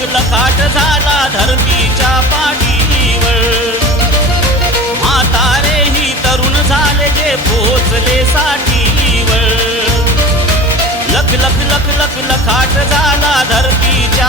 लखाट झाला धर्मीच्या पाठीवर. म्हातारे ही तरुण झाले जे पोचले साठीवर. लख लख लख लख लखाट झाला धर्मीच्या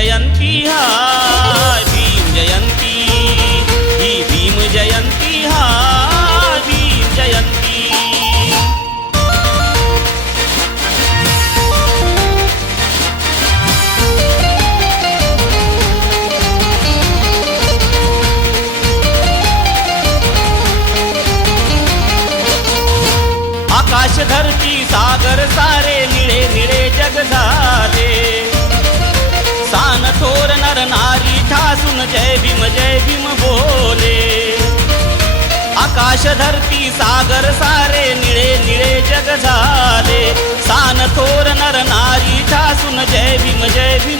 जयंती, हाय, भीम जयंती। ही भीम जयंती, हाय, भीम जयंती। आकाश धरती, सागर सारे निळे निळे जग कृष्ण जय भीम जय भीम बोले। आकाश धरती सागर सारे निळे निळे जग झाले। सान, थोर, नर, नारी, ठासुन जय भीम जय भीम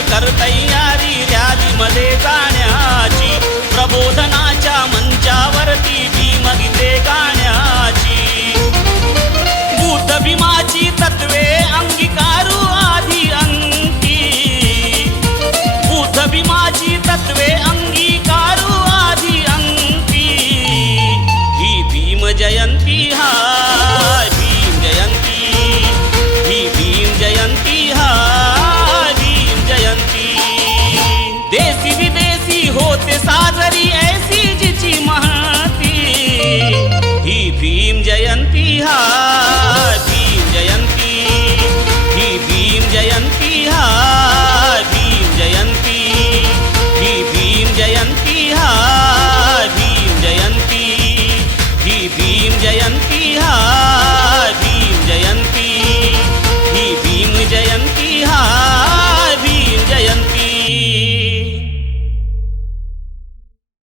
કર તૈયારી ર્યાલી મલે જાણે